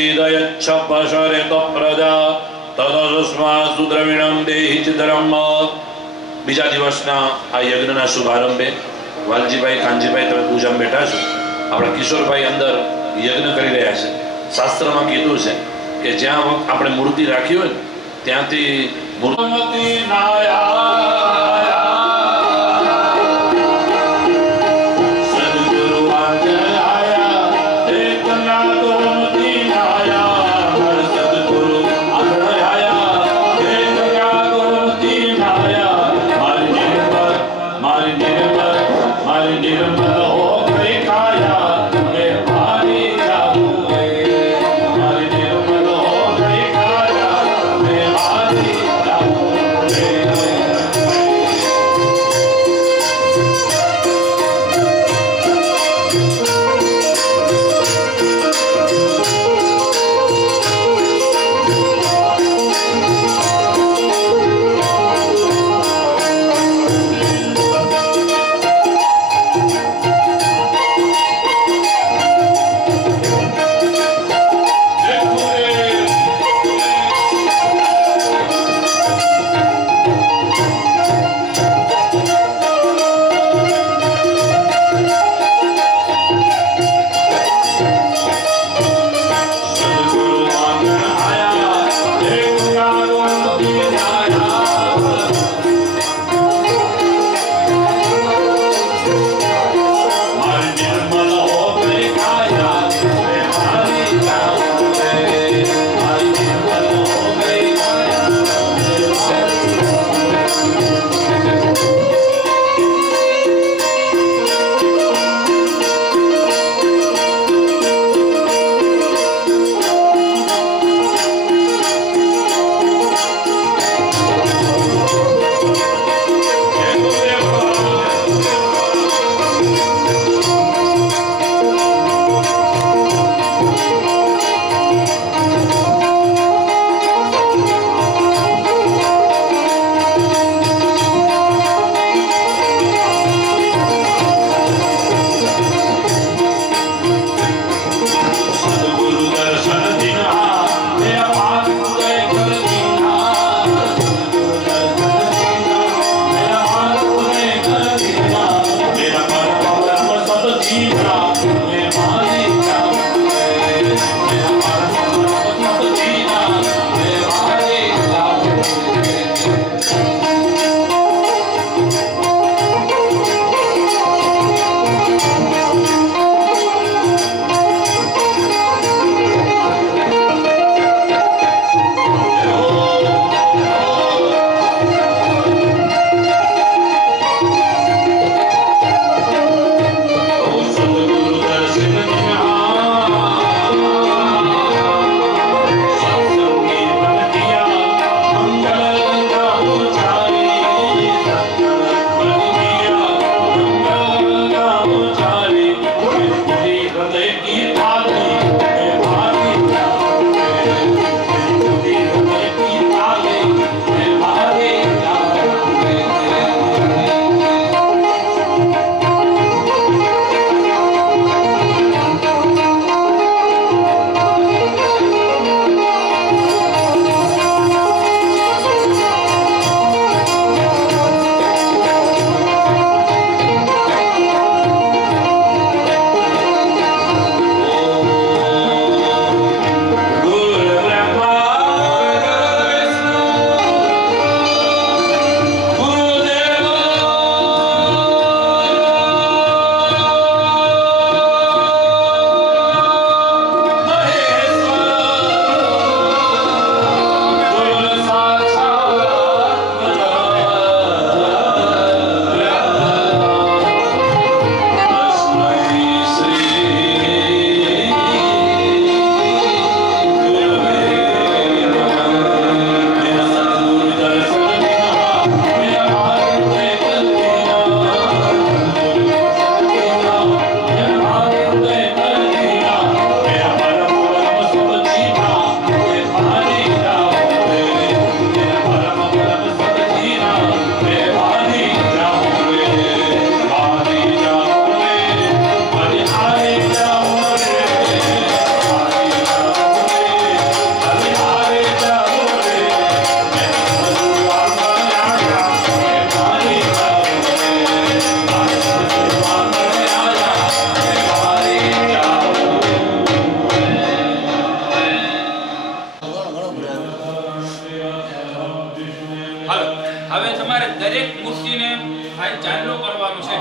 प्रसीदयच्छपशरेत प्रजा तदस्मासु द्रविणं देहि चिदरम। बीजा दिवसना आ यज्ञना शुभारंभे वालजीभाई कांजीभाई તમે પૂજામાં બેઠા છો, આપણા કિશોરભાઈ અંદર યજ્ઞ કરી રહ્યા છે। શાસ્ત્રમાં કીધું છે કે જ્યાં આપણે મૂર્તિ રાખી હોય ત્યાંથી મૂર્તિ નાયા હવે તમારે દરેક મૂર્તિને આ ચાંદલો કરવાનો છે.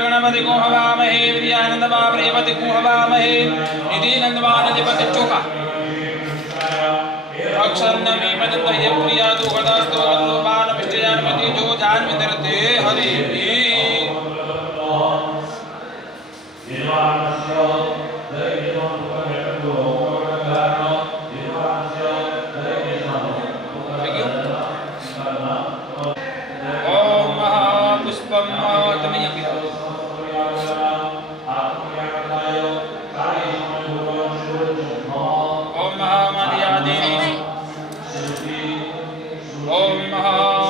गणपति को हवामहे विद्यानंदमाप्रियपति को हवामहे निधिनंदमानधिपति चोखा अक्षरनमी मदंतय प्रियादु गदास्तो गदोपान विष्टयानमति जो जानविदरते हरि ओम महापुष्पम तमयपि ओम महामादयादेवी ओम महा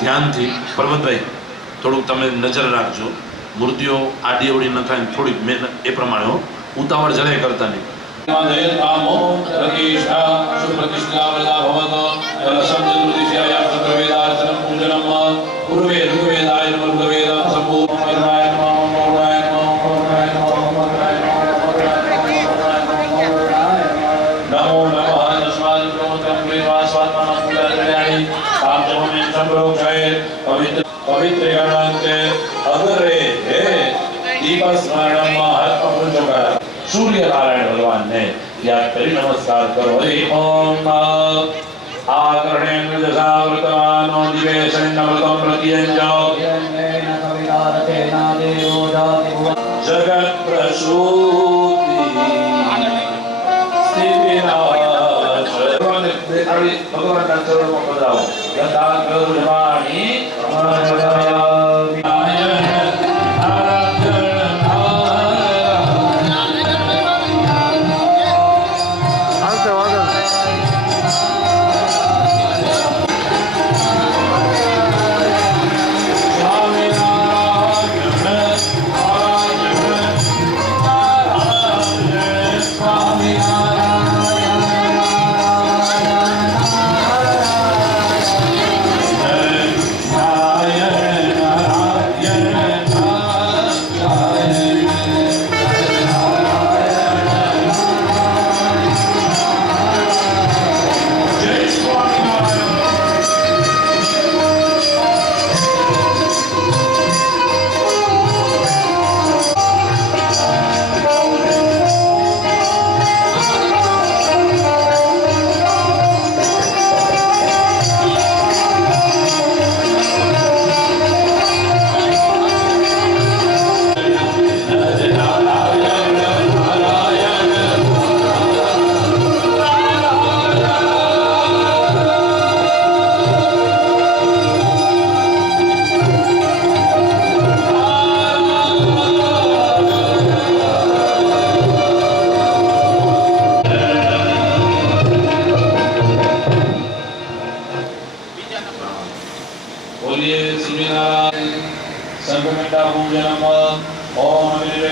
ધ્યાનથી પરબતભાઈ થોડુંક તમે નજર રાખજો મૂર્તિઓ આડી અવડી ન થાય થોડીક મહેનત એ પ્રમાણે હો ઉતાવળ જરાય કરતા નહીં पवित्र अगरे सूर्य नारायण भगवान ने याद करी नमस्कार करो हरि ओम आकर्णेन्द्रदशावृतमानो दिवे शरणमृतं प्रतियञ्जो जगत् प्रसूति भगवान का चरण में पधारो यथा गरुड़वाणी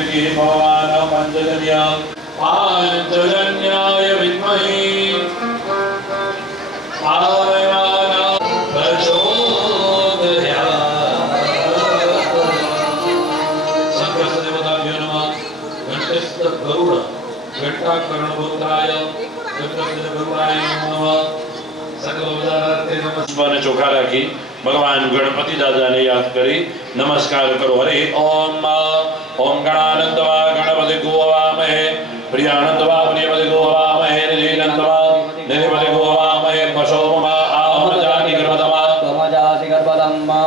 जानकी भगवान पांचजन्याय विद्महे પુષ્પને ચોખા રાખી ભગવાન ગણપતિ દાદાને યાદ કરી નમસ્કાર કરો. હરે ઓમ ઓમ ગણાનંદવા ગણપતિ ગોવામહે પ્રિયાનંદવા પ્રિયપતિ ગોવામહે નિધિનંદવા નિધિપતિ ગોવામહે પશોમા આમજાની ગર્ભતમા त्वमजासि गर्भदम्मा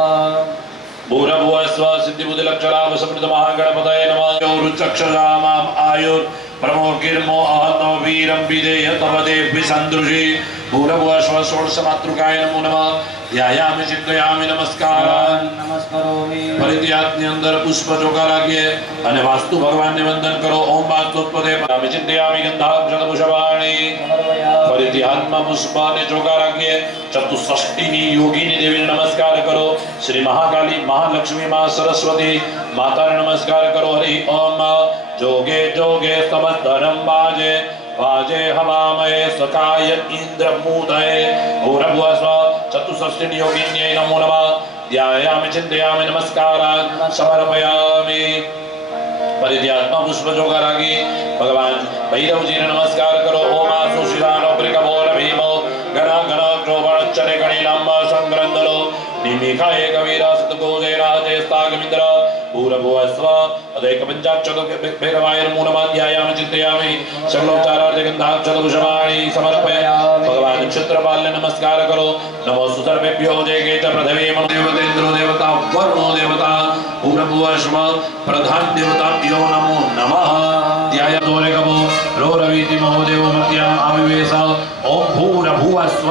ભૂરભુવસ્વ સિદ્ધિબુદ્ધિલક્ષણામ સમૃદ્ધ મહાગણપતયે નમઃ. રુચક્ષરામામ આયુર પ્રમોકિર્મો અહતો વીરમ વિજય તવ દેવી સંદૃશી ભૂરભુવસ્વ ષોડશમાતૃકાય નમો નમઃ. ધ્યાયામિ ચિંતયામિ નમસ્કારાન नमस्करोमि ફરીથી હાથની અંદર પુષ્પ ચોખા રાખીએ અને વાસ્તુ ભગવાનને વંદન કરો. ઓમ વાસ્તુપદે પરામિ ચિંતયામિ ગંધાક્ષતપુષ્પાણિ. समर्पयामि ફરીથી હાથમાં પુષ્પ અને ચોખા રાખીએ. ચતુષ્ષષ્ટીની યોગીની દેવીને નમસ્કાર કરો. શ્રી મહાકાલી મહાલક્ષ્મી મા સરસ્વતી માતાને નમસ્કાર કરો. હરિ ઓમ જોગે જોગે સમસ્તરમ વાજે વાજે હવામહે સકાય ઇન્દ્ર મૂદય ભૂરભુવસ્વ ચતુષ્ષષ્ટીની યોગીન્યે નમો નમઃ. ધ્યાયામિ ચિંતયામિ નમસ્કારાન સમર્પયામિ. ફરીથી હાથમાં પુષ્પ ચોખા રાખી ભગવાન ભૈરવજીને નમસ્કાર કરો. ઓમ સુશીલાનો પ્રિકમોલ ભીમો ગણ ગણ ક્ષોભણચ્ચરે ગણીનામ સંગ્રંદલો નિમિખાય કવિરા સતગોજે રાજે સ્થાગમિત્ર ભૂરભુવસ્વ અદૈક પંચાક્ષત ભૈરવાય નમો નમઃ. ધ્યાયામિ ચિંતયામિ સકલોપચારાર્થે ગંધાક્ષતપુષ્પાણિ સમર્પયામિ. ભગવાન ક્ષેત્રપાલને નમસ્કાર કરો. નમો સુસર્વેભ્યો જય કેચ પૃથ્વે મનો દેવતેન્દ્રો દેવતા વર્ણો દેવતા ભૂરભુવસ્વ પ્રધાન દેવતા યો નમો નમઃ. ધ્યાયતોરે કમો રો રવિતિ મહોદેવ મધ્યા આવિવેશ. ઓમ ભૂરભુવસ્વ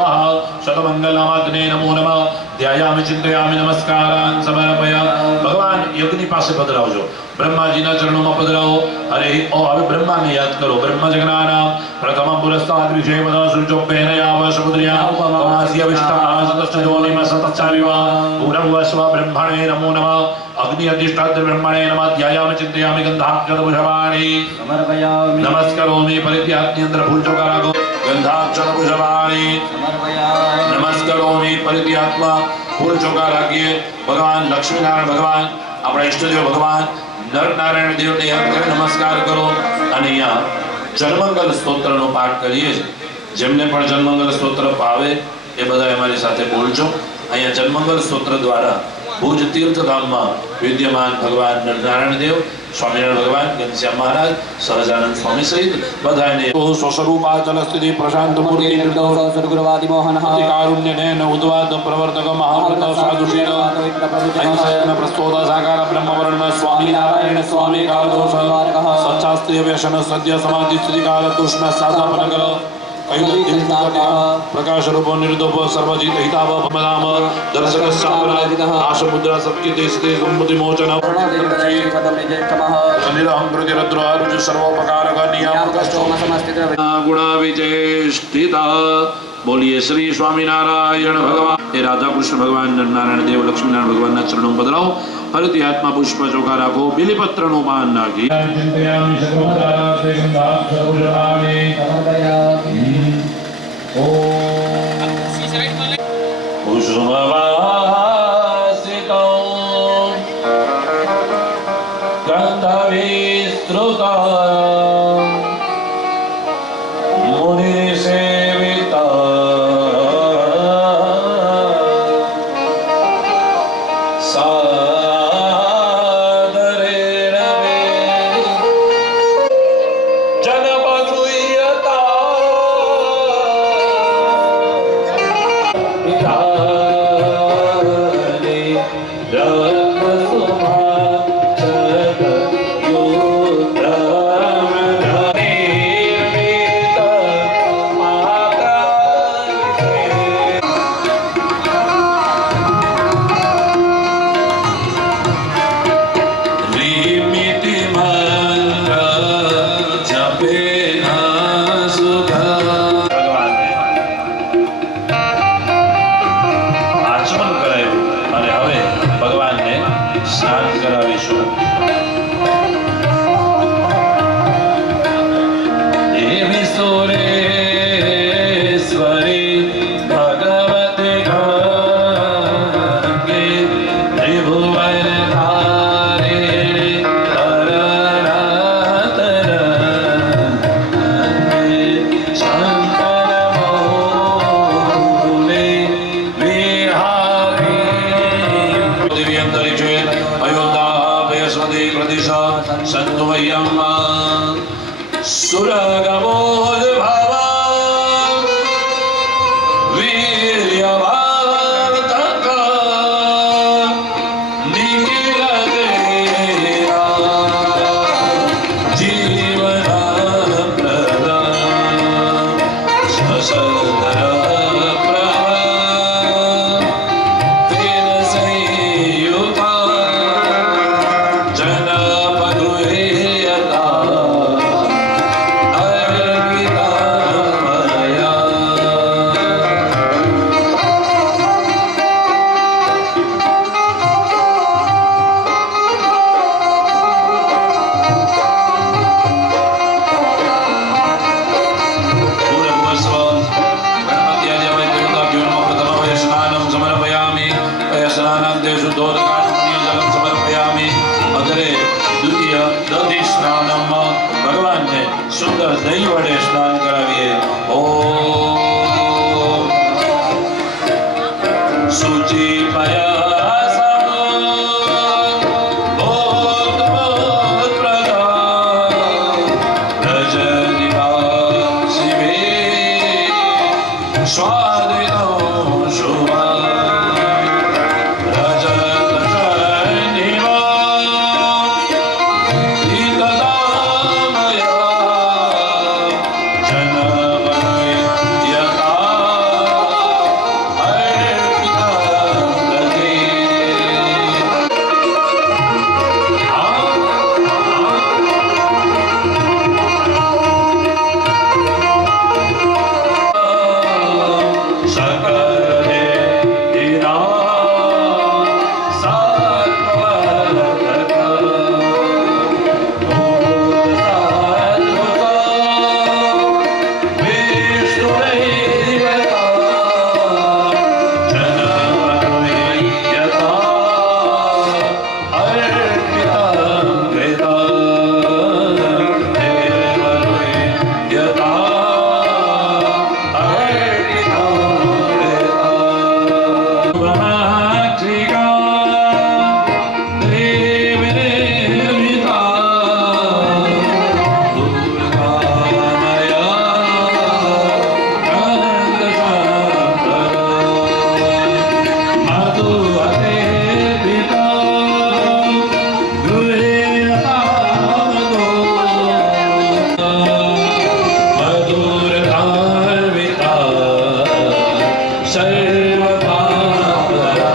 શતમંગલમાગ્ને નમો નમઃ. ધ્યાયામિ ચિંતયામિ નમસ્કારાન સમર્પયામિ. ભગવાન યજ્ઞની પાસે પધરાવજો. બ્રહ્માજીના ચરણોમાં પધરાવો. અરે ઓ હવે બ્રહ્માને યાદ કરો. બ્રહ્મજ્ઞાનામ પ્રથમ પુરસ્તાદ વિષય પદ સૂર્યોપેનયાવ સમુદ્ર્યા કમાસ્ય વિષ્ટા સતસ્ત જોનિમ સતચાવિવા ભૂરભુવસ્વ બ્રહ્મણે નમો નમઃ. અગ્નિ અધિષ્ઠાત્ર બ્રહ્મણે નમઃ. ધ્યાયામિ ચિંતયામિ ગંધાક્ષતપુષ્પાણિ समर्पयामि નમસ્કરોમિ. ફરીથી હાથની અંદર ફૂલ ચોખા રાખો. ગંધાક્ષતપુષ્પાણિ समर्पयामि નમસ્કરોમિ. ફરીથી હાથમાં ફૂલ ચોખા રાખીએ. ભગવાન લક્ષ્મીનારાયણ ભગવાન આપણા ઈષ્ટદેવ ભગવાન નરનારાયણ દેવને યાદ કરી નમસ્કાર કરો. અને અહીંયા જન્મંગલ સ્તોત્રનો પાઠ કરીએ છીએ. જેમને પણ જન્મંગલ સ્તોત્ર ભાવે એ બધા અમારી સાથે બોલજો. અહીંયા જન્મંગલ સ્તોત્ર દ્વારા ભુજ તીર્થધામમાં વિદ્યમાન ભગવાન નરનારાયણ દેવ, સ્વામિનારાયણ ભગવાન, ઘનશ્યામ મહારાજ, સહજાનંદ સ્વામી સહિત બધાને સ્વસ્વરૂપાચલ સ્થિતિ પ્રશાંત મૂર્તિ નિર્દોષ सद्गुरुवादिमोहनः કારુણ્ય નયન ઉદ્વાદ પ્રવર્તક મહાવ્રત સાધુશીલ અહિંસન પ્રસ્તોત સાકાર બ્રહ્મવર્ણ સ્વામિનારાયણ સ્વામી કાલદોષ સચ્ચાસ્ત્રીય વ્યસન સદ્ય સમાધિ સ્થિતિ કાલ તૃષ્ણ સાધાપન કર પ્રકાશ રૂપો નિર્દોપ સર્વજીત હિતાવ પમનામ દર્શક સામ્રાજિત આશમુદ્રા સત્ય દેશ તે સંપત્તિ મોચન નિરહં કૃતિ રદ્ર આરુજ સર્વોપકારક નિયામક ગુણા વિચેષ્ટિતા. બોલીએ શ્રી સ્વામિનારાયણ ભગવાન. એ રાધા કૃષ્ણ ભગવાન, નરનારાયણ દેવ, લક્ષ્મીનારાયણ ભગવાનના ચરણો પધરાવો. ફરીથી હાથમાં પુષ્પ ચોખા રાખો. બિલીપત્રનું પાન નાખી सी साइड में ले કુસુમવાસિતો ગંધવિસ્તૃતા મુનિસેવિતા સાદરેણ મે જનપદુયતા संतो वयम सुरगमोद भावा वीर्यवार्तका निखिल देहा जीवना प्रदा ससदर प्रभा तेन संयुता जनपदुयता अर्पिता मया भगवान ने सुंदर दही वडे स्नान करावीए ओम सूची पया स्वादिनो शुभा रजतनिवा दीतदामया जनवयता अर्पिता प्रति सकल देरा सात्वरता विष्णुदेवता जनवयता अर्पिता कृता देवयता अर्पिता कृता देवदेविता दुर्गामया मधुवते पिता गृहेता मधुरधार्मिता सर्वपापरा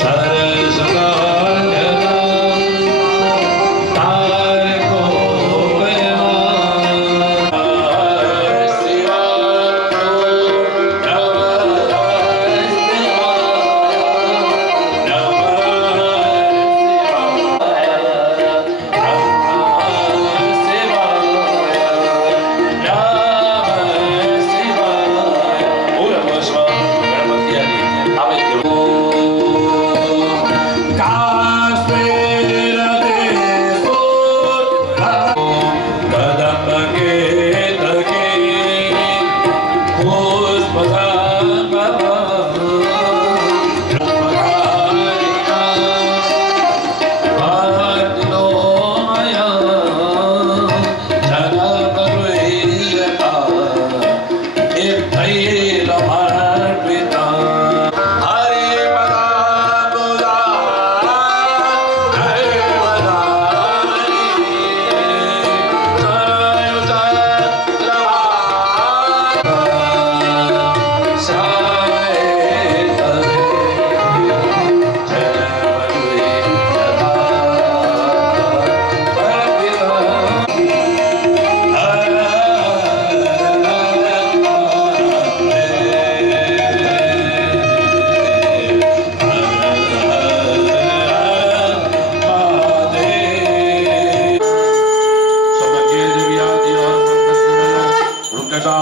सरसकार्यदा तारको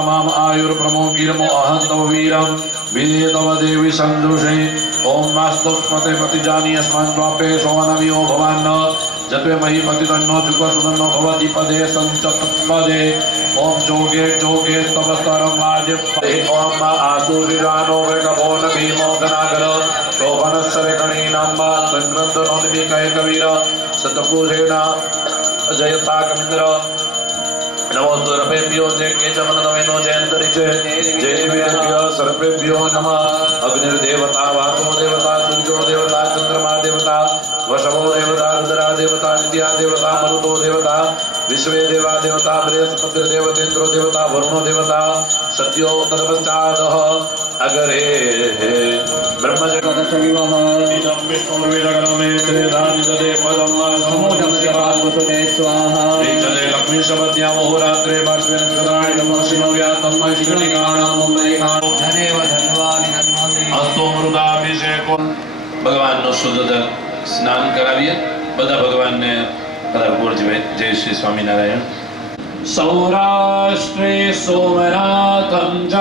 माम आयुर्प्रमो गिरमो अहं तव वीरं विदे तव देवी संदुषे ओम नास्तु स्मते प्रतिजानी अस्मान् द्वापे सोनवियो भवान् जपे मही पतितन्नो त्रिपसुतन्नो भवति पदे संचतत्पदे ओम जोगे जोगे तवस्तरं वाजिपदे ओम आसुरिरानो वेगभोन भीमो गणागर शोभनस्सरे गणीनां संक्रन्दनो निमिकैकवीर सतपूषेण अजयताकमिन्द्र नमो सर्वेभ्यो जय केशवनमेनो जयन्तरिक्षे जयेभ्यो सर्वेभ्यो नमः अग्निर्देवता वातो देवता सूर्यो देवता चंद्रमा देवता वशवो देवता रुद्रा देवता नित्या देवता मरुतो देवता विश्वे देवा देवता बृहस्पति देवतेन्द्रो देवता वरुणो देवता सत्यो तदपश्चादः अगरे पदशविवः इदं विष्णुर्वेदगणमेत्रेधानि ददे पदं समोदस्य वसुदे स्वाहा जले लक्ष्मी शपथ्या मुहुरात्रे पार्श्वे नक्षत्राणि नमः शिवव्यातं महिषिकणिकाणां मुम्बैकाणो धनेव धन्वानि धन्वते अस्तो मृदाभिषेको ભગવાનનો શુદ્ધ સ્નાન કરાવીએ બધા ભગવાનને પધારપૂર્વક જય શ્રી સ્વામિનારાયણ. सौराष्ट्रे सोमनाथं च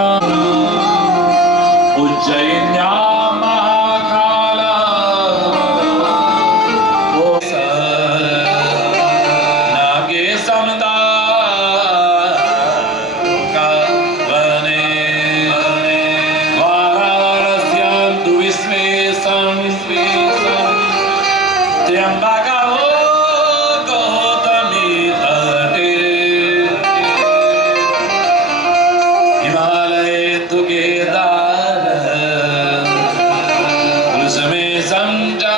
उज्जयिन्यां महाकालः नागे समदावने वाराणस्यां तु विश्वेशं त्र्यम्बको गौतमी तटे हिमालये तु केदार उसमे संजा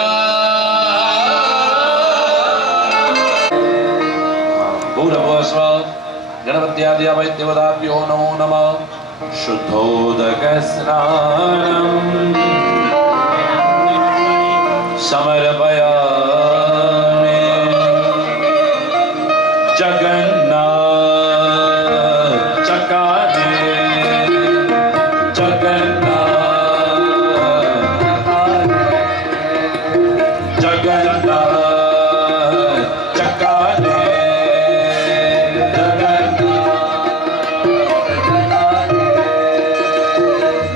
भूरभुवस्व गणपत्यादि वैद्यवदाभ्यो नमो नमः शुद्धोदकस्नानम् समर्पयामि जगन्नाथ चकाने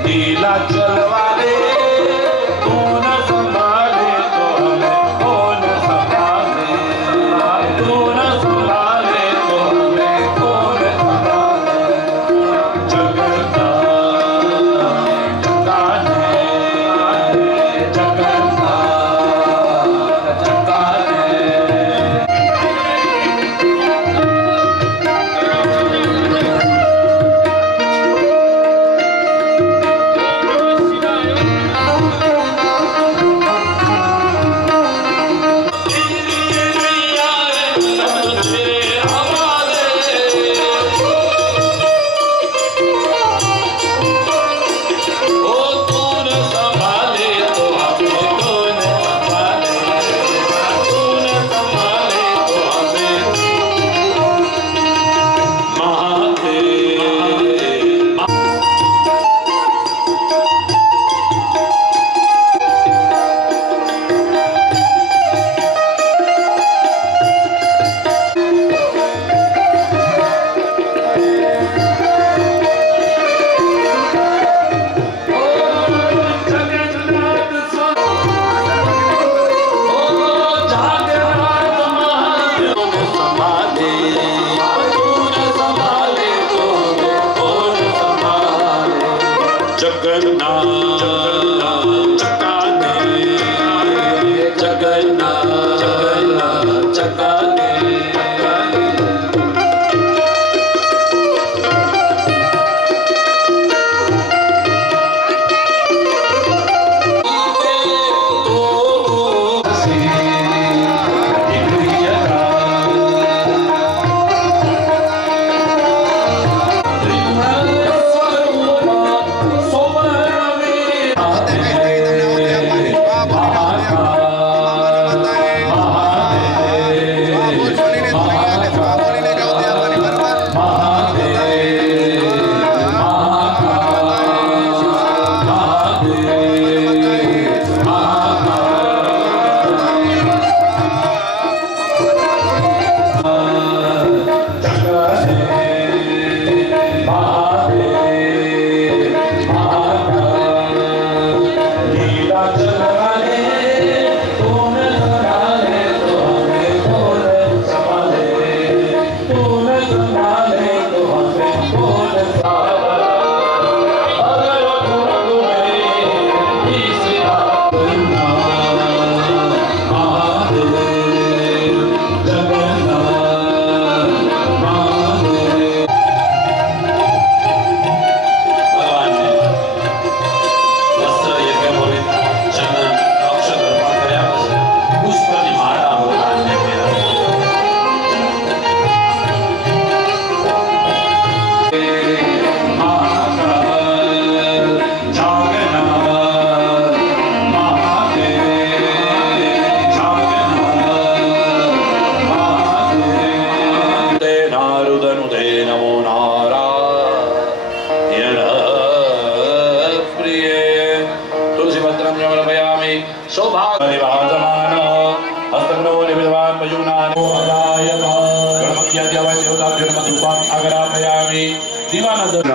नीलाचल वाले तू न संभाले तो हमें कौन संभाले, तू न संभाले तो हमें कौन संभाले. जगन्नाथ चकाने जगन्नाथ चकाने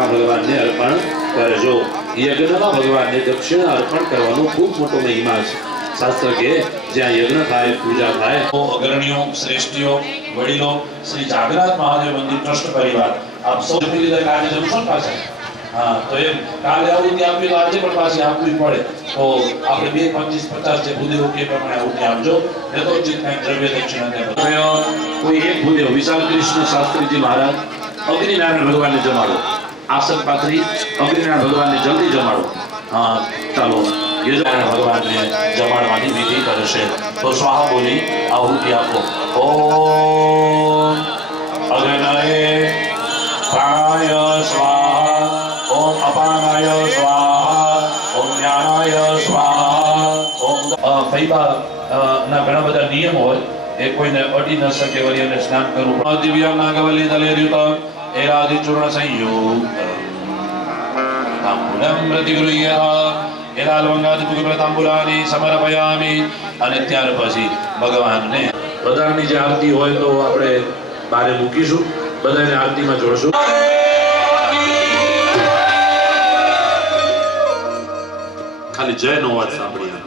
ભગવાનને અર્પણ કરજો. યજ્ઞમાં ભગવાનને દક્ષિણા અર્પણ કરવાનો ખૂબ મોટો મહિમા છે. શાસ્ત્ર કે જ્યાં યજ્ઞ થાય, પૂજા થાય, અગ્રણીઓ, શ્રેષ્ઠીઓ, વડીલો, શ્રી જાગરાજ મહાદેવ મંદિર ટ્રસ્ટ પરિવાર આપ સૌ જમી લીધા કાલે જમશો ને પાછા? હા, તો એમ કાલે આવું આપી તો આજે પણ પાછી આપવી પડે. તો આપણે 2, 25, 50 જે ભૂદેવો કે પ્રમાણે આવું આપજો. યથોચિત કંઈક દ્રવ્ય દક્ષિણા ત્યાં કોઈ એક ભૂદેવ વિશાલ કૃષ્ણ શાસ્ત્રીજી મહારાજ અગ્નિનારાયણ ભગવાનને જમાડો. આસન પાથરી અગ્નિનારાયણ ભગવાનને જલ્દી જમાડો. હા, ચાલો યજમાન ભગવાનને જમાડવાની વિધિ કરશે. તો સ્વાહા બોલી આહુતિ આપો. ઓમ અગ્નયે પ્રાણાય સ્વાહા, ઓમ અપાનાય સ્વાહા, ઓમ જ્ઞાનાય સ્વાહા, ઓમ પૈબા ના ઘણા બધા નિયમ હોય. એ કોઈને અડી ન શકે વળી અને સ્નાન કરવું. દિવ્ય નાગવલી દલેર્યુત એરાદિ ચૂર્ણ સંયુક્ત તાંબૂલમ પ્રતિગૃહ્ય એલાલવંગાદિ પુષ્પ તાંબૂલાની સમર્પયામિ. અને ત્યાર પછી ભગવાનને બધાની જે આરતી હોય તો આપણે બારે મૂકીશું. બધાને આરતીમાં જોડશું. ખાલી જય નો અવાજ સાંભળીએ.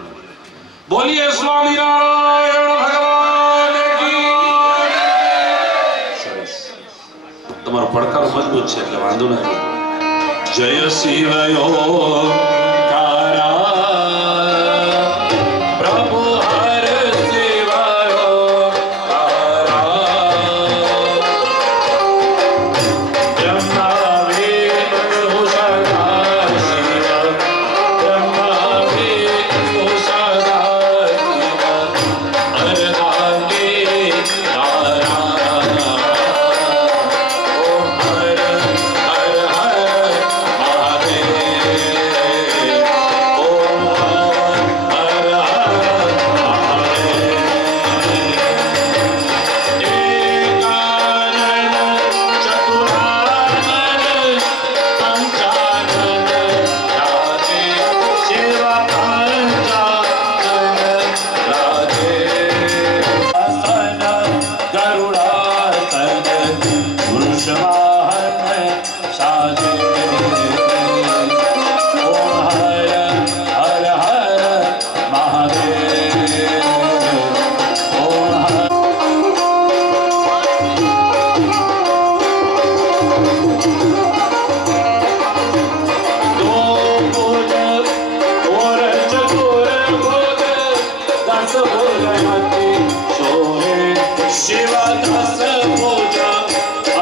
બોલીએ સ્વામિનારાયણ ભગવાન કી જય. તમારો પડકારો મજબૂત છે એટલે વાંધો નથી. જય શિવયો પ્રભુ હર શિવયો બ્રહ્મા વિષ્ણુ સદા શિવ, બ્રહ્મા વિષ્ણુ સદા શિવ, અર્ધાંગી નારાયણ. ઓમ હર હર હર મહાદેવ. ઓમ હર હર મહાદેવ. એકાનન ચતુરાનન પંચાનન રાધે શિવ પંચાનન રાધે. આસન ગરુડાસન વૃષવાહન સાજે. ઓમ હર હર હર મહાદેવ. ઓમ હર દો ભુજ ઓર ચતુર ભુજ દસ ભુજમતિ સોહે શિવ દસ ભુજ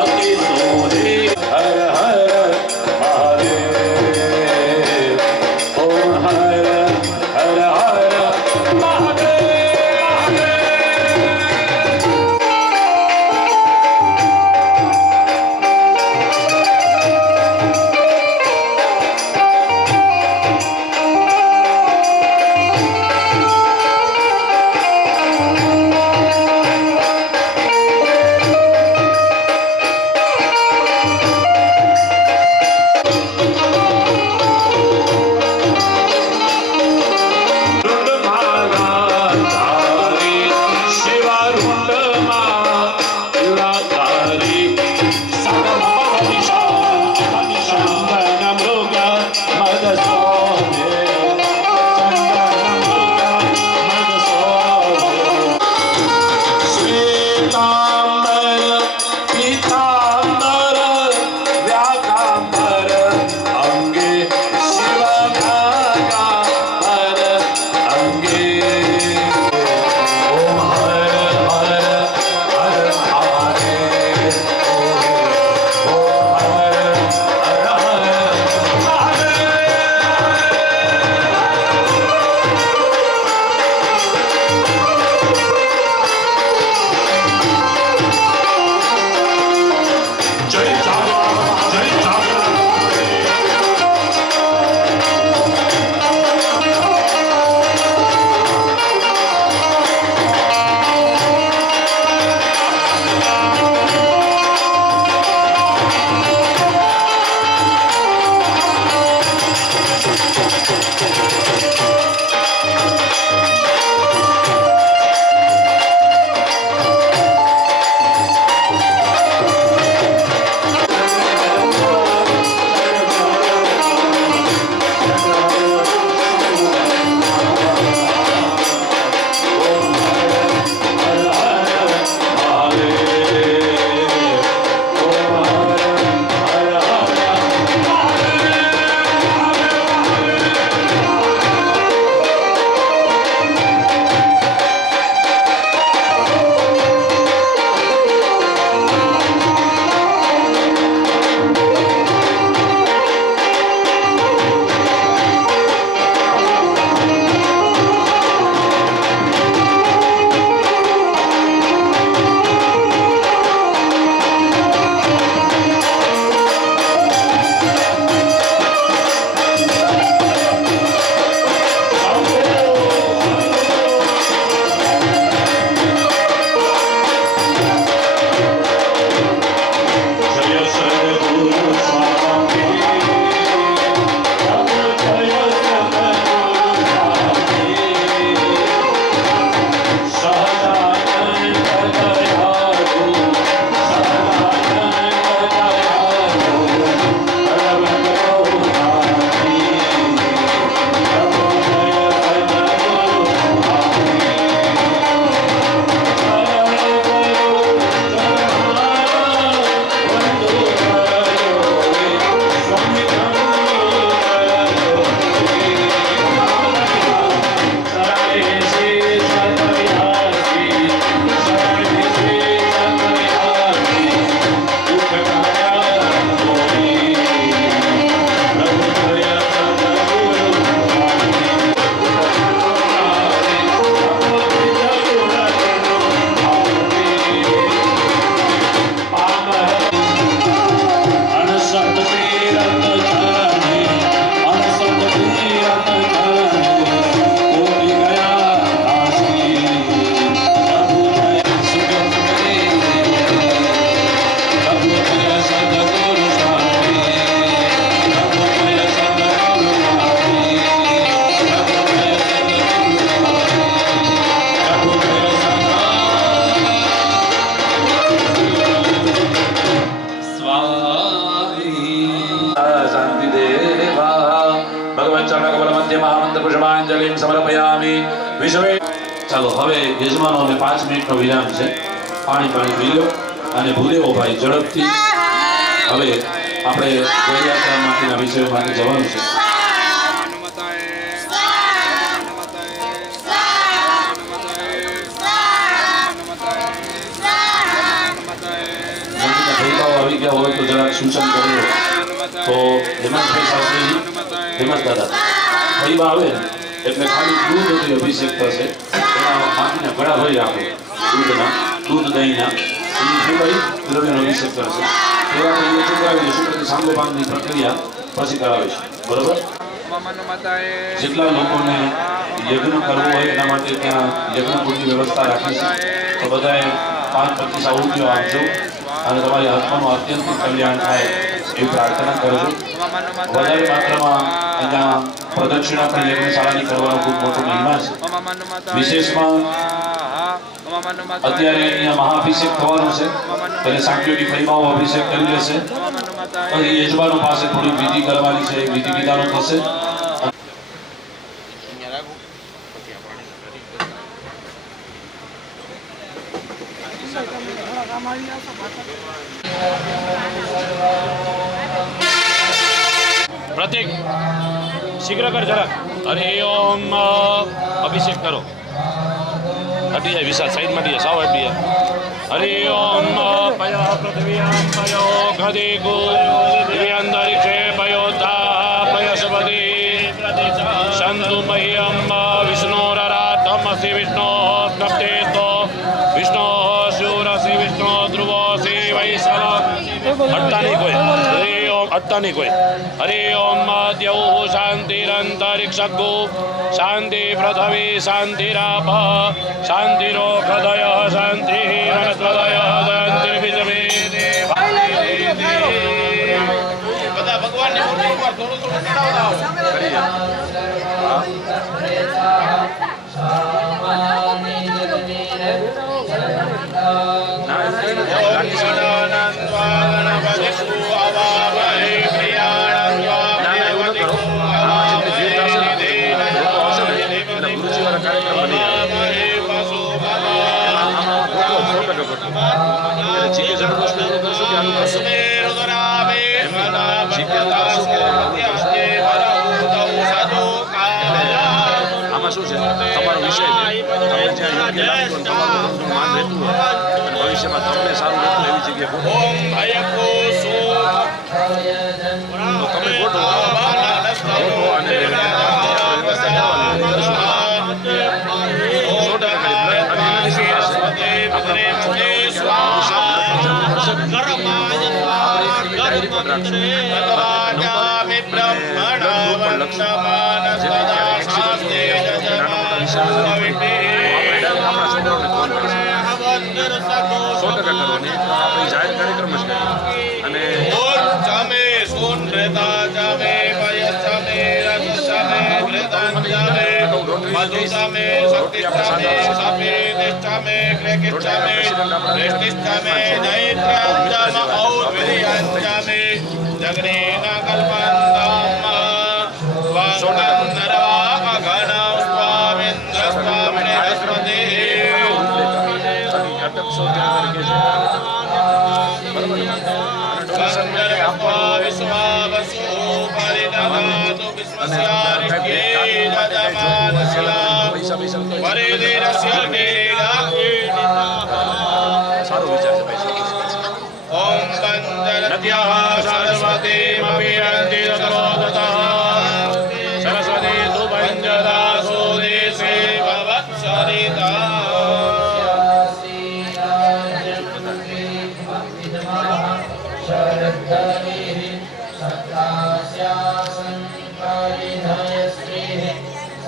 અતિ સોહે. હર હર મહાદેવ. ઓમ હર હર હર મહાદેવ. પુષ્પાંજલિ સમર્પયામિ વિશ્વે. ચાલો હવે યજમાનોને 5 મિનિટનો વિરામ છે. પાણી પી લો અને ભૂદેવો ભાઈ ઝડપથી હવે આપણે જયયાત્રા માટેના વિષયો માટે જવાનું છે. આવી ગયા હોય તો જરાક સૂચન કર્યું તો હેમંતભાઈ શાસ્ત્રીજી, હેમંત દાદા ફરીવા આવે ને એટલે ખાલી દૂધથી અભિષેક થશે. એના માટીના ઘડા ભરી રાખો દૂધ દહીંના ફરીભાઈ દ્રવ્યનો અભિષેક કરશે. એવા કંઈ ચૂકવાવી દઈશું પછી સાંગોપાંગની પ્રક્રિયા પછી કરાવીશું. બરોબર? જેટલા લોકોને યજ્ઞ કરવો હોય એના માટે ત્યાં યજ્ઞકુંડની વ્યવસ્થા રાખી છે તો બધાએ 5-25 આહુતિઓ આપજો અને તમારી આત્માનું અત્યંત કલ્યાણ થાય એવી પ્રાર્થના કરજો. વધારે માત્રામાં અહીંયા પ્રદક્ષિણા પણ યજ્ઞશાળાની કરવાનો ખૂબ મોટો મહિમા છે. વિશેષમાં અત્યારે અહીંયા મહાઅભિષેક થવાનો છે એટલે સાંખ્યોગી ફરીમાઓ અભિષેક કરી લેશે. પછી યજમાનો પાસે થોડી વિધિ કરવાની છે, વિધિ વિધાનો થશે. પ્રતિક શીઘ્ર કર જરાક. હરિ ઓમ અભિષેક કરો. હટી જાય વિશાલ સાઈડ માં સાવ હટી જાય. હરિ ઓમ પય પૃથ્વીયામ પયો ગદિ ગુંતરિક્ષે પયોતા પયસપદી સંતુ મહ્યમ વિષ્ણોરરાતમસી વિષ્ણો નપ્તેતો વિષ્ણો શૂરસી વિષ્ણો ધ્રુવોસી વૈસલ. હટતા નહીં કોઈ. અટતા નહીં કોઈ. હરિ ઓમ દ્યૌ શાંતિરંતરિક્ષગો શાંતિ પૃથ્વી શાંતિરાપ શાંતિરોખદય શાંતિ વનસ્પતય શાંતિર્વિશ્વે. બધા ભગવાનની મૂર્તિ ઉપર થોડું ચડાવતા આમાં શું છે તમારો વિષય છે. તમને જ્યાં યોગ્ય લાગતું હોય તમારું માન રહેતું હોય અને ભવિષ્યમાં તમને સારું રહેતું એવી જગ્યાએ તો તમે ગોઠવો અને વ્યવસ્થા કરવાની. આપણે જાહેર કાર્યક્રમ જ કરીએ અને સારો વિચાર છે ભાઈ. સરસ્વતી સુભંજદાસો દેશે ભવત્સરિતા.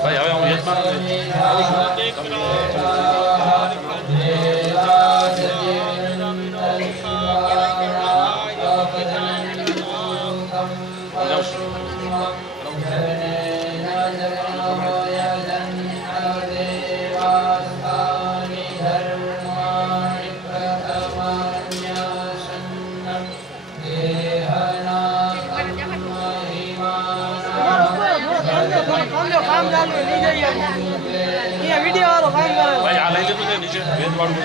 ભાઈ હવે હું યજમાન આવું છું. ભાઈ આ લઈ લીધું છે નીચે ભેજવાળું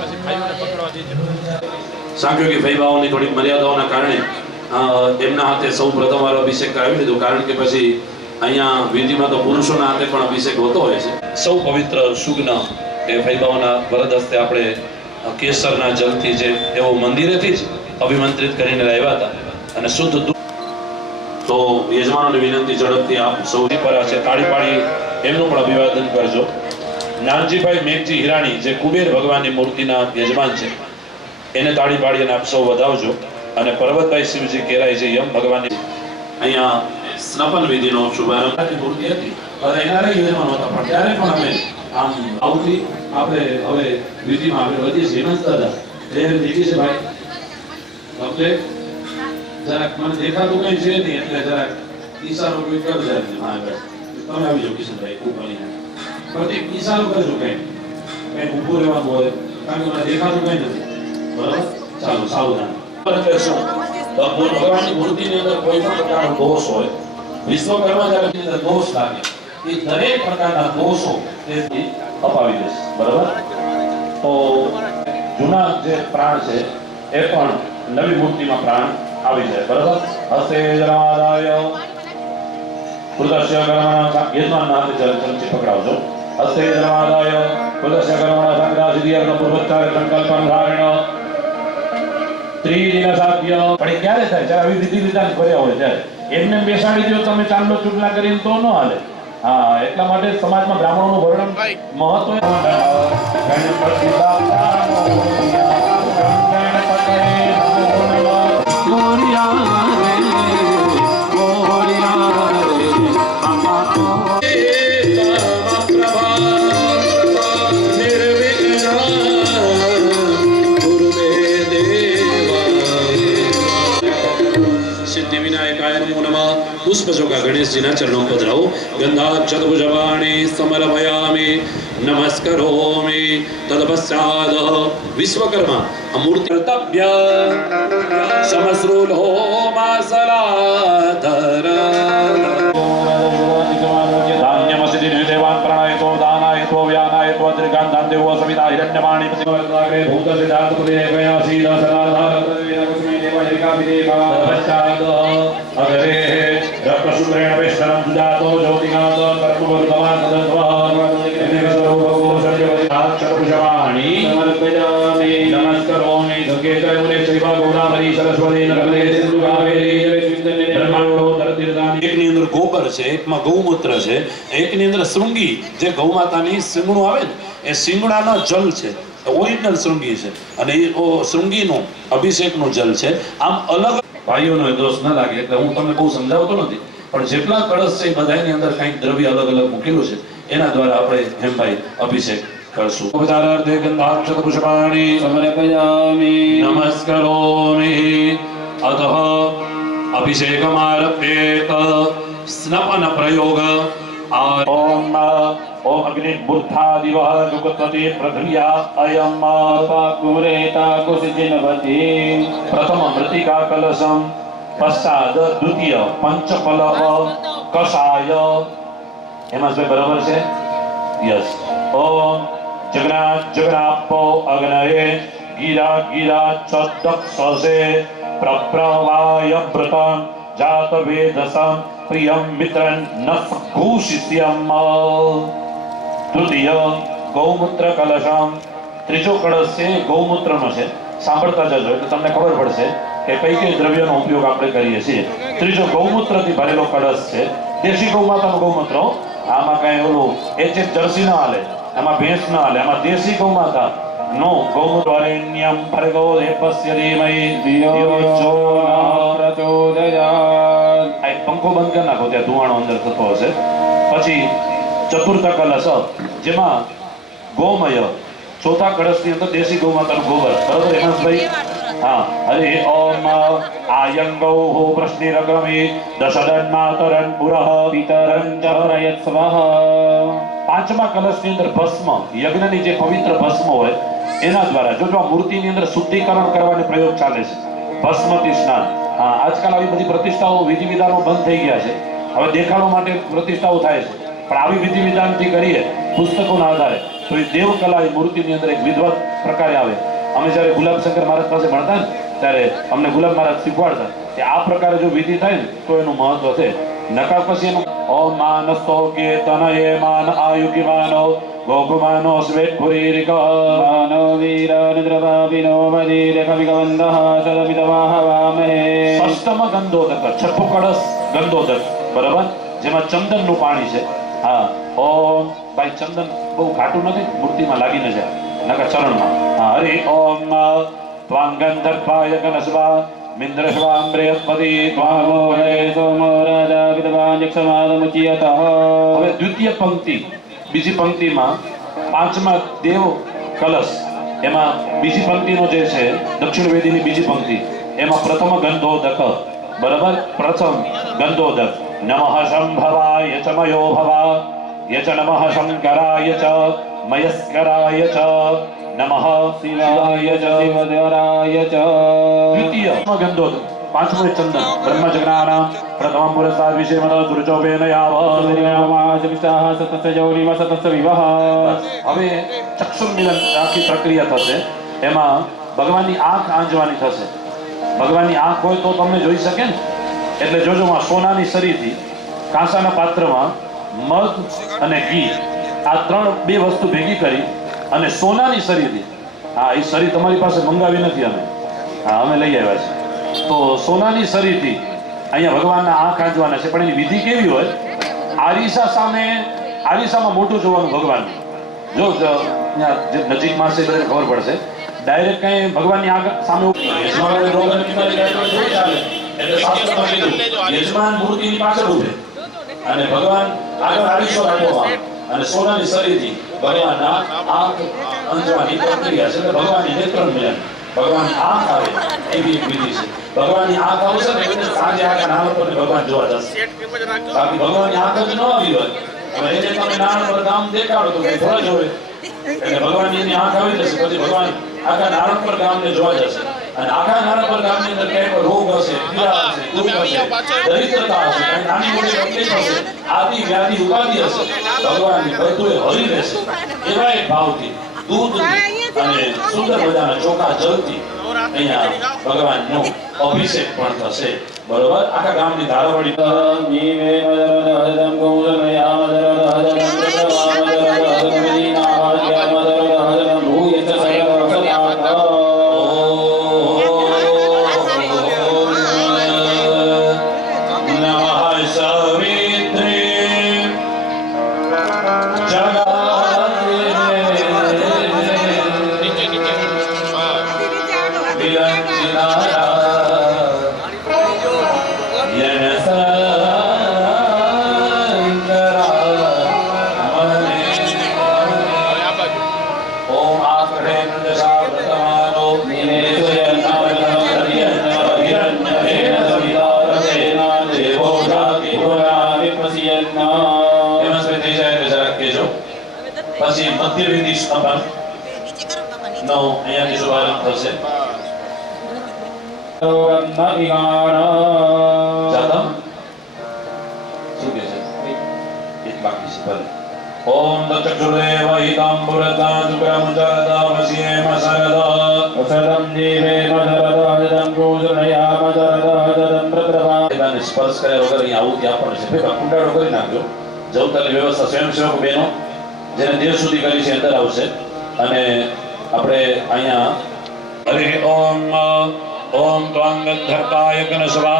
પછી ભાઈઓને પકડવા દીધું સાંખ્યોગી ફૈબાઓની થોડીક મર્યાદાઓના કારણે એમના હાથે સૌ પ્રથમ વાર અભિષેક કરાવી લીધો, કારણ કે પછી અહીંયા વિધિમાં તો પુરુષોના હાથે પણ અભિષેક હોતો હોય છે. સૌ પવિત્ર સુગ્ન એ ફૈબાઓના વરદ હસ્તે આપણે કેસરના જલથી જે એવો મંદિરેથી જ અભિમંત્રિત કરીને લાવ્યા હતા અને શુદ્ધ દૂધ. તો યજમાનોની વિનંતી ઝડપથી આપ સૌથી પર છે તાળી પાડી એમનું પણ અભિવાદન કરજો. નાનજીભાઈ મેઘજી હિરાણી જે કુબેર ભગવાનની મૂર્તિના યજમાન છે એને તાળી પાડી અને આપ સૌ વધાવજો. અને પર્વતભાઈ શિવજી કેરાય છે યમ ભગવાનની અહીંયા સ્નપન વિધિનો શુભારંભ મૂર્તિ હતી. હવે એના યજમાન હતા પણ ત્યારે પણ અમે આમ આવતી આપણે હવે વિધિમાં આગળ વધીએ છીએ. હિમંત દાદા એ વિધિ છે ભાઈ આપણે જરાક મને દેખાતું કઈ છે નહીં એટલે જરાક ઈશારો કોઈ કરજો. હા બસ તમે આવી જાઓ કિશનભાઈ ઉપાડીને પ્રતિક ઈશારો કરજો કઈ ઊભું રહેવાનું હોય કારણ કે મને દેખાતું કઈ નથી. બરાબર ચાલો સાવધાન. ભગવાનની મૂર્તિની અંદર કોઈ પણ પ્રકારનો દોષ હોય, વિશ્વકર્મા જગતની અંદર દોષ લાગે, એ દરેક પ્રકારના દોષો તેથી અપાવી દેશે. બરાબર તો જૂના જે પ્રાણ છે એ પણ નવી મૂર્તિમાં પ્રાણ આવી જાય. બરાબર હસ્તે જનાદાય કૃતસ્ય કર્મણા યજમાનના હાથે ચમચી પકડાવજો. હસ્તે જનાદાય કૃતસ્ય કર્મણા સંગ્રહ સિદ્ધિર્થ પૂર્વોત્તર સંકલ્પન ધારણ ત્રિદિન સાધ્ય. પણ એ ક્યારે થાય? જ્યારે આવી વિધિ વિધાન કર્યા હોય ત્યારે. એમને બેસાડી દો તમે ચાંદલો ચૂડલા કરીને તો ન હાલે. હા એટલા માટે સમાજમાં બ્રાહ્મણોનું વર્ણન મહત્વ पुष्पशोका गणेश जी चरणों को धराओ. गंधाक्षतभुजवाणी समर्पयामि नमस्करोमि. तदपश्चात् विश्वकर्मा मूर्ति कर्तव्य समस्रुलो मासलाधर धान्यमसिति देवान् प्रणयतो दानायतो व्यानायतो त्रिकान्तान् देवो सविता हिरण्यवाणी प्रतिवर्ताग्रे भूतसिद्धान्तप्रदेकया शीलसनाधारतवेदकस्मै देवैकाभिदेकापश्चात् अग्रे रक्तशूद्रेण वेष्टनं सुजातो ज्योतिकान्त कर्पूरवर्धमान् तदध्वाणी समर्पयामि नमस्करोमि दुर्गे चैमुने श्रीभा गौरामरी सरस्वती नर्मदे सिन्धु कावेरी બ્રહ્માંડો ધરતીર્થાની. એકની અંદર ગોબર છે, એકમાં ગૌમૂત્ર છે, એકની અંદર શૃંગી જે ગૌમાતાની શિંગણું આવે ને એ શિંગડાનો જલ છે, ઓરિજિનલ શૃંગી છે અને એ શૃંગીનું અભિષેકનું જલ છે. આમ અલગ ભાઈઓનો દોષ ન લાગે એટલે હું તમને બહુ સમજાવતો નથી, પણ જેટલા કળશ છે બધાની અંદર કંઈક દ્રવ્ય અલગ અલગ મૂકેલું છે એના દ્વારા આપણે હેમભાઈ અભિષેક કરશું. ઉપચારાર્થે ગંધાક્ષતપુષ્પાણિ સમર્પયામિ નમસ્કરોમિ. અતઃ अभिषेकमारभ्येत स्नपन प्रयोग. ओम ओम अग्निर्बुद्धादिवः जुगतते पृथिव्या अयम् पाकुरेता कुसिजिनवति. प्रथम मृत्तिका कलशम पश्चात द्वितीय पंचफल कषाय. એમાં શું બરાબર છે? યસ. ઓમ જગન્નાથ જગન્નાથો અગ્નયે ગીરા ગીરા ચદક્ષસે प्रप्रवाय व्रतं जात वेदसं प्रियं मित्रं न घूषिष्यम्. तृतीय गौमूत्र कलशम. ત્રીજો કળશ છે ગૌમૂત્રનો છે સાંભળતા જજો એટલે તમને ખબર પડશે કે કઈ કઈ દ્રવ્યનો ઉપયોગ આપણે કરીએ છીએ. ત્રીજો ગૌમૂત્રથી ભરેલો કળશ છે. દેશી ગૌ માતાનો ગૌમૂત્ર હો. આમાં કઈ ઓલું એચએફ જર્સી ન હાલે, એમાં ભેંસ ન હાલે, એમાં દેશી ગૌ માતા નો ગૌમૂત્રણ્યમ ભર્ગો દેવસ્ય ધીમહિ ધિયો જો ન પ્રચોદયાત. આ એક પંખો બંધ કરી નાખો, ત્યાં ધુવાણો અંદર થતો હશે. પછી ચતુર્થ કલશ, જેમાં ગોમય, ચોથા કળશની અંદર દેશી ગૌ માતાનું ગોબર. બરોબર હેમંતભાઈ? હા. હરે ઓમ આયં ગૌઃ પ્રશ્નિરગ્રમી દશદન માતરન પુરઃ પિતરં ચ પ્રયત સ્વઃ. પાંચમા કલશની અંદર ભસ્મ, યજ્ઞની જે પવિત્ર ભસ્મ હોય એના દ્વારા જો આ મૂર્તિની અંદર શુદ્ધિકરણ કરવાનો પ્રયોગ ચાલે છે, ભસ્મથી સ્નાન. હા, આજકાલ આવી બધી પ્રતિષ્ઠાઓ વિધિ વિધાનો બંધ થઈ ગયા છે. હવે દેખાડવા માટે પ્રતિષ્ઠાઓ થાય છે, પણ આવી વિધિ વિધાનથી કરીએ પુસ્તકોના આધારે તો એ દેવકલા એ મૂર્તિની અંદર એક વિધવત પ્રકારે આવે. અમે જ્યારે ગુલાબશંકર મહારાજ પાસે ભણતા ને ત્યારે અમને ગુલાબ મહારાજ શીખવાડતા કે આ પ્રકારે જો વિધિ થાય ને તો એનું મહત્વ છે. નકાર પછી એનું ઓમ માનસ્તો કેતનયે માન આયુકિમાનો ગોપમાનો સ્વેટપુરીરિક માનો વીરનિદ્રવાપિનો વદીરેકવિગવંદઃ સદમિતવાહવામહે. અષ્ટમ ગંધોદક, છઠ્ઠું કળશ ગંધોદક, બરાબર, જેમાં ચંદનનું પાણી છે. હા, ઓમ. ભાઈ ચંદન બહુ ખાટું નથી, મૂર્તિમાં લાગી ન જાય, નકર ચરણમાં. હા, હરિ ઓમ ત્વાં ગંધર્પાય ગણસ્વા મિન્દ્રશ્વામ્બ્રેયસ્પતિ ત્વામો હે સોમો રાજા વિદ્વાન યક્ષમાદમુચ્યતઃ. હવે દ્વિતીય પંક્તિ, બીજી પંક્તિમાં પાંચમા દેવ કલશ, એમાં બીજી પંક્તિનો જે છે દક્ષિણ વેદીની બીજી પંક્તિ, એમાં પ્રથમ ગંધોદક, બરાબર, પ્રથમ ગંધોદક. નમઃ શંભવાય ચ મયો ભવા યચ નમઃ શંકરાય ચ મયસ્કરાય ચ નમઃ શિવાય ચ શિવધરાય ચ. દ્વિતીય ગંધોદક, પાંચમો ચંદન બ્રહ્મજ્ઞાનામ પ્રથમ પુરસ્કાર વિશે મદ દુર્જોપેન યાવ સવિતાહ સતસ્ય જૌનિમ સતસ્ય વિવાહ. હવે ચક્ષુર મિલન આખી પ્રક્રિયા થશે. એમાં ભગવાનની આંખ આંજવાની થશે. ભગવાનની આંખ હોય તો તમને જોઈ શકે ને, એટલે જોજો માં સોનાની સરીથી કાંસાના પાત્રમાં મધ અને ઘી, આ ત્રણ બે વસ્તુ ભેગી કરી અને સોનાની સરીથી, હા એ સરી તમારી પાસે મંગાવી નથી અમે, હા અમે લઈ આવ્યા છે. તો સોનાની સરીથી અહીંયા ભગવાનના આંખ આંજવાના છે. પણ એની વિધિ કેવી હોય? આરીસા સામે, આરીસામાં મોટું જોવાનું ભગવાન. જો જે નજીકમાં છે બધાને ખબર પડશે. ડાયરેક્ટ કઈ ભગવાનની આંખ સામે યજમાન મૂર્તિની પાછળ ઉભે અને ભગવાન આગળ આરીસો રાખવામાં અને સોનાની સરીથી ભગવાનના આંખ અંજવાની પ્રક્રિયા છે. ભગવાનની નેત્ર મિલન, ભગવાનની આંખ આવે એવી એક વિધિ છે. ભગવાનની આંખ આવશે ને એટલે સાંજે આખા નાના પર ભગવાન જોવા જશે. બાકી ભગવાનની આંખ જ ન આવી હોય હવે એને તમે નાના પર ગામ દેખાડો તો કઈ થોડા જોવે. એટલે ભગવાનની એની આંખ આવી જશે પછી ભગવાન આખા નાના પર ગામને જોવા જશે. અને આખા નાના પર ગામની અંદર ક્યાંય પણ રોગ હશે, પીડા હશે, દુઃખ હશે, દરિદ્રતા હશે, કઈ નાની મોટી તકલીફ હશે, આદિ વ્યાધિ ઉપાધિ હશે, ભગવાનની બધું હરી રહેશે. એવા એક ભાવથી દૂધ અને સુંદર મજાના ચોખા જલથી અહીંયા ભગવાનનો અભિષેક પણ થશે. બરોબર, આખા ગામની ધારાવાડી પછી મધ્ય વિધિ સ્તંભન નો અહીંયાથી શુભારંભ થશે. શું કે છે? એક બાકી છે. ભલે. ઓમ દક્ષુરેવ હિતાંબુરતા દુગ્રમુદરતા વસીએમ સરદા વસદમ જીવેમ દરદા હદમ ગોજરયામ દરદા હદમ પ્રપ્રભા. એનાને સ્પર્શ કર્યા વગર અહીં આવું ત્યાં પણ છે. ભેગા કુંડાળો કરી નાખજો. જવતાની વ્યવસ્થા સ્વયંસેવક બહેનો જેને દેર સુધી કરી છે અંદર આવશે અને આપણે અહીંયા हरि ओम ओम त्वां गद्धर्ताय गणसभा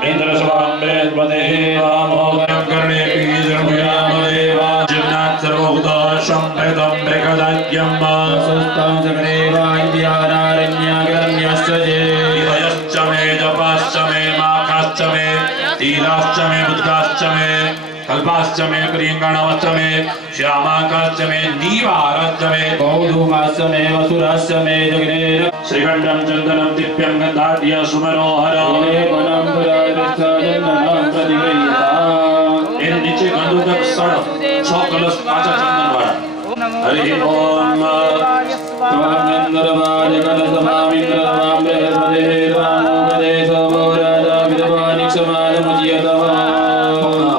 मेन्द्रसभां बृहस्पते वामोदयं कर्णे बीजमुयामदेवा जीवनात् सर्वभूतः सम्प्रेतं ब्रह्मदाज्ञं सुस्तं जगदेवान्यारण्यश्च जे हयश्च मे जपश्च मे माखाश्च मे तीराश्च मे बुद्धाश्च मे कल्पाश्च मे क्रियङ्गणश्च मे श्यामाकाश्च मे नीवारश्च मे कौधुमाश्च मे वसुराश्च मे जगदेव श्रीखण्डं चन्दनं दिव्यं गन्धाढ्य सुमनोहरं એની નીચે ગંધોદક સળ 6 કલશ પાછા ચંદનવાળા હરિ ઓમ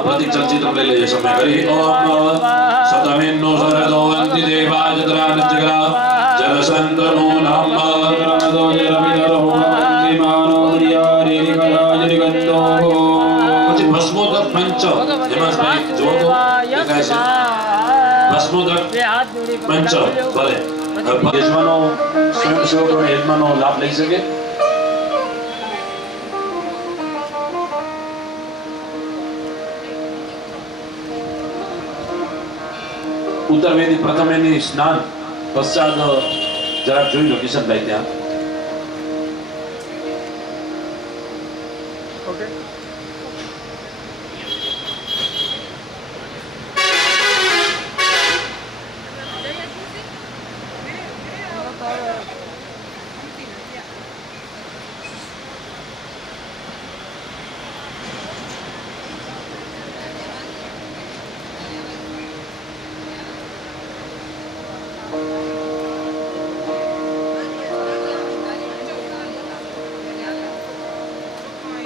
પ્રતિક ચર્ચિત લઈ લેજો સમય હરિ ઓમ સતમેન્નો સરદો અંતિ દેવા જત્રા નજગરા જલસંતનો નામ પછી ભસ્મોદક પંચ હેમાંશભાઈ જો તો દેખાય છે ભસ્મોદક પંચ ભલે યજમાનો સ્વયંસેવકો યજમાનો લાભ લઈ શકે ઉત્તરવેદી પ્રથમ એની સ્નાન પશ્ચાત જરાક જોઈ લો કિશનભાઈ ત્યાં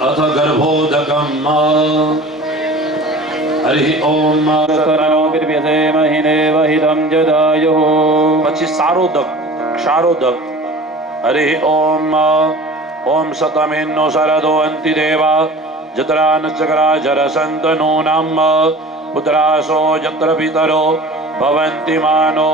अथ गर्भोदकम् हरि ओम પછી સારોદક ક્ષારોદક હરિ ઓમ ઓમ સતમેન્નો શરદો અંતિ દેવા જત્રા નચકરા જરસંતનો નામ પુત્રાસો જત્ર પિતરો ભવંતિ માનો